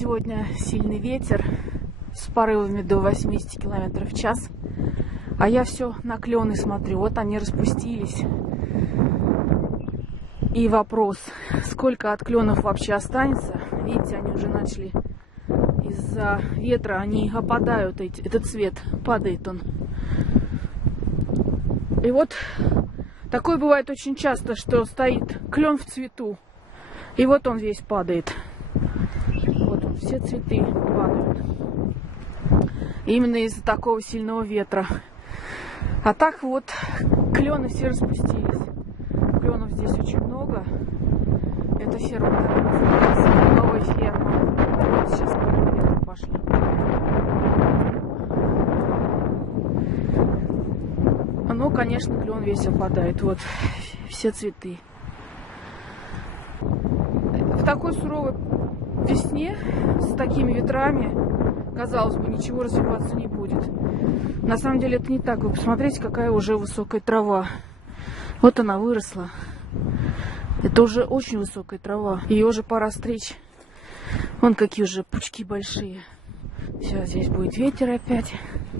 Сегодня сильный ветер с порывами до 80 км в час. А я все на клены смотрю. Вот они распустились. И вопрос, сколько от кленов вообще останется. Видите, они уже начали из-за ветра, они опадают, этот цвет, падает он. И вот такое бывает очень часто, что стоит клен в цвету. И вот он весь падает. Вот он, все цветы падают. И именно из-за такого сильного ветра. А так вот, клены все распустились. Кленов здесь очень много. Это ферма такая называется, новая ферма. Вот сейчас мы пошли. Ну, конечно, клен весь опадает. Вот, все цветы. В такой суровой весне, с такими ветрами, казалось бы, ничего развиваться не будет. На самом деле это не так. Вы посмотрите, какая уже высокая трава. Вот она выросла. Это уже очень высокая трава. Ее уже пора стричь. Вон какие уже пучки большие. Сейчас здесь будет ветер опять.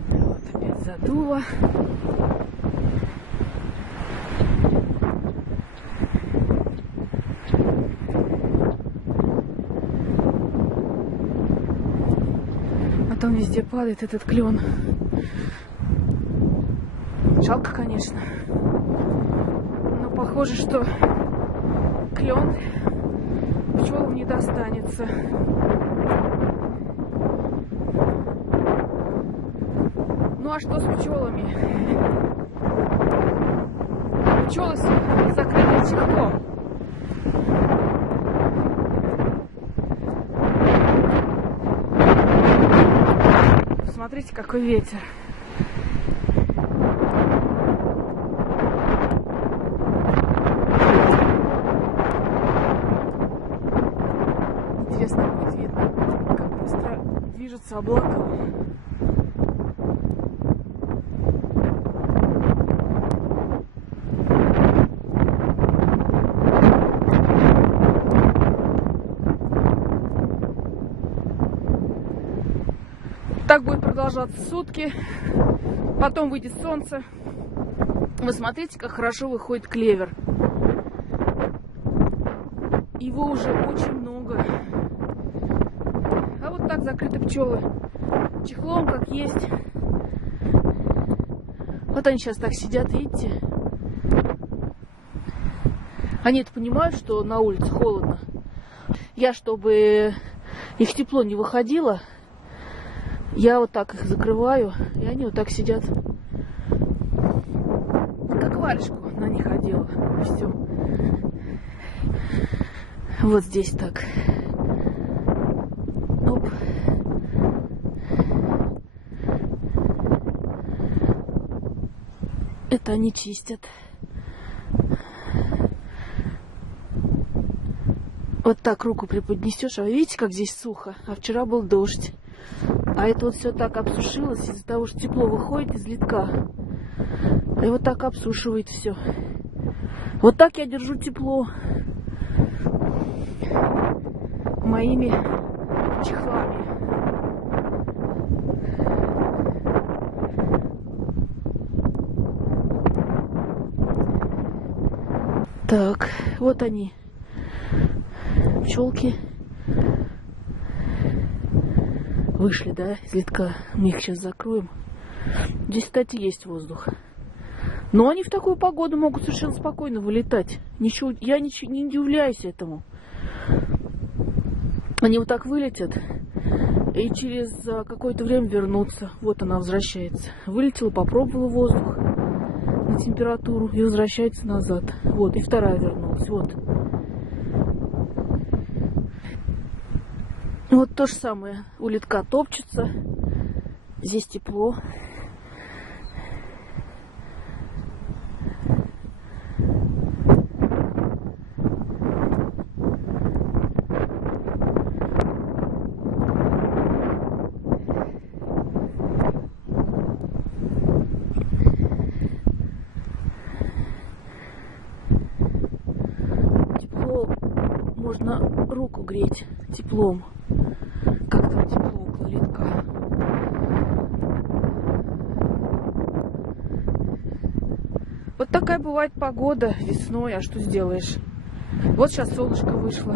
Вот опять задуло. А там везде падает этот клен. Жалко, конечно. Но похоже, что клен пчелам не достанется. Ну а что с пчелами? Пчелы закрыли чехлом. Посмотрите, какой ветер. Интересно будет видно, как быстро движутся облака. Так будет продолжаться сутки. Потом выйдет солнце. Вы смотрите, как хорошо выходит клевер. Его уже очень много. А вот так закрыты пчелы. Чехлом, как есть. Вот они сейчас так сидят, видите? Они-то понимают, что на улице холодно. Я, чтобы их тепло не выходило, я вот так их закрываю, и они вот так сидят. Как варежку на них одела. Все. Вот здесь так. Оп. Это они чистят. Вот так руку приподнесешь, а вы видите, как здесь сухо? А вчера был дождь. А это вот все так обсушилось из-за того, что тепло выходит из литка. И вот так обсушивает все. Вот так я держу тепло моими чехлами. Так, вот они, пчелки. Вышли, да, из литка. Мы их сейчас закроем. Здесь, кстати, есть воздух. Но они в такую погоду могут совершенно спокойно вылетать. Ничего, я не удивляюсь этому. Они вот так вылетят и через какое-то время вернутся. Вот она возвращается. Вылетела, попробовала воздух на температуру и возвращается назад. Вот, и вторая вернулась. Вот. Вот то же самое. У литка топчется. Здесь тепло. Тепло. Можно руку греть теплом. Вот такая бывает погода весной, а что сделаешь? Вот сейчас солнышко вышло.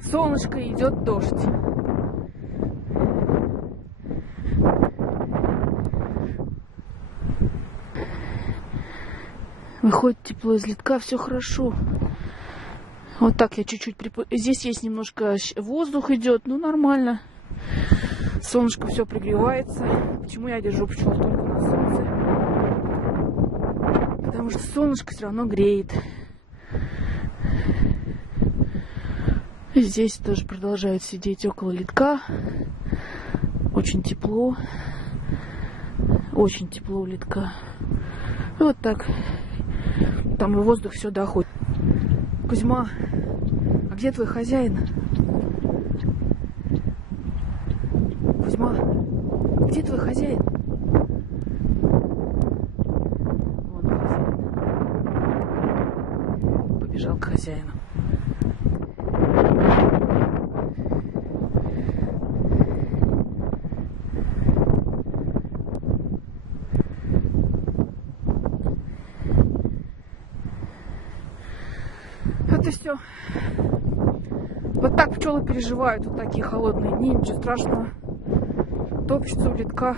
Солнышко, идет дождь. Выходит тепло из литка, все хорошо. Вот так я чуть-чуть здесь есть немножко воздух идет, ну нормально. Солнышко все пригревается. Почему я держу пчел только на солнце? Потому что солнышко все равно греет. И здесь тоже продолжают сидеть около литка. Очень тепло. Очень тепло у литка. И вот так. Там и воздух все доходит. Кузьма, а где твой хозяин? Кузьма, а где твой хозяин? Вон хозяин. Побежал к хозяину. Вот и все. Вот так пчелы переживают вот такие холодные дни, ничего страшного. Топчется у литка.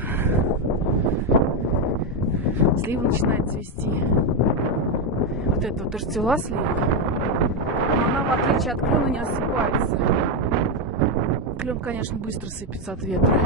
Слива начинает цвести. Вот это вот расцвела слива. Но она, в отличие от клена, не осыпается. Клен, конечно, быстро сыпется от ветра.